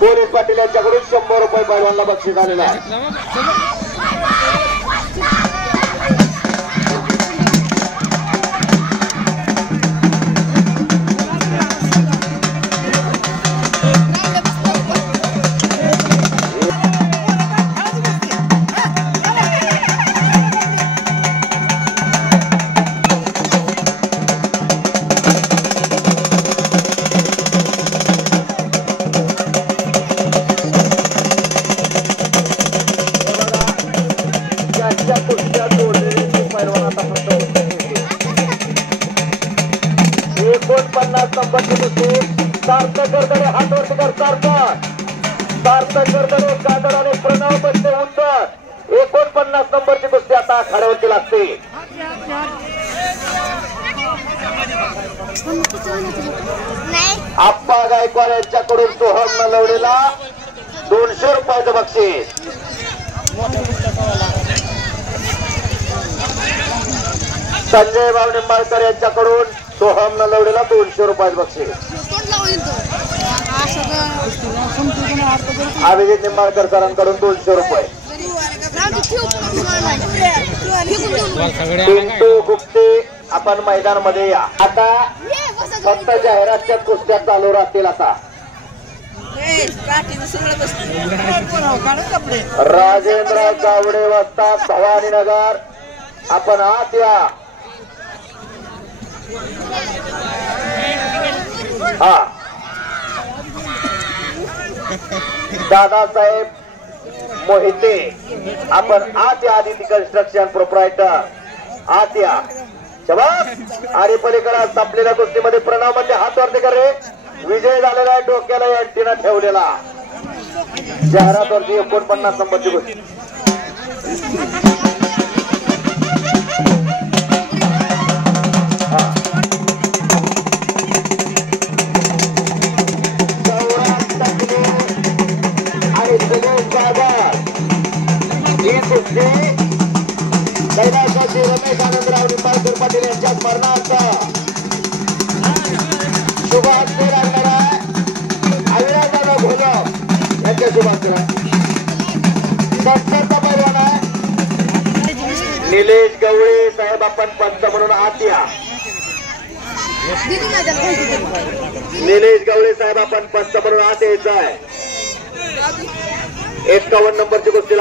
Police Patil यांच्याकडून 100 रुपये पैलवानला बक्षीस आलेला आहे. प्रणव बसते उत्तर 49 नंबरची कुस्ती आता आखाड्यावरती लागते. आप्पा गायकवाड यांच्याकडून सोहम नलवडेला 200 रुपयाचं बक्षीस. संजय भाऊ निंबाळकर यांच्याकडून सोहम नलवडेला 200 रुपयाचं बक्षीस. अभिजित निंबाळकर सरांकडून 200 रुपये. पिंटू गुप्ते आपण मैदानामध्ये या. आता फक्त जाहिरातच्या कुस्त्या चालू राहतील. आता राजेंद्र गावडे वस्ताद भवानीनगर आपण आत या. हा दादासाहेब मोहिते आपण आत या. आदिती कन्स्ट्रक्शन प्रोप्रायटर आत या. शबास. आणि पलीकडे तापलेल्या कुस्तीमध्ये प्रणव मध्ये हात वरती कर रे. विजय झालेला आहे. डोक्याला अँटिना ठेवलेला. जाहिरातवरती 49 नंबरची कुस्ती. कैलासाची रमेश आनंदराव निंबाळकर पाटील यांच्या स्मरणार्थ शुभ हस्ते लागणार आहे. अविनाशदादा भोलव यांच्या शुभ हस्ते सत्तरचा पैलवान आहे निलेश गवळे साहेब आपण पंच म्हणून आत या. निलेश गवळे साहेब आपण पंच म्हणून आत यायचं आहे. 51 नंबरची कुस्ती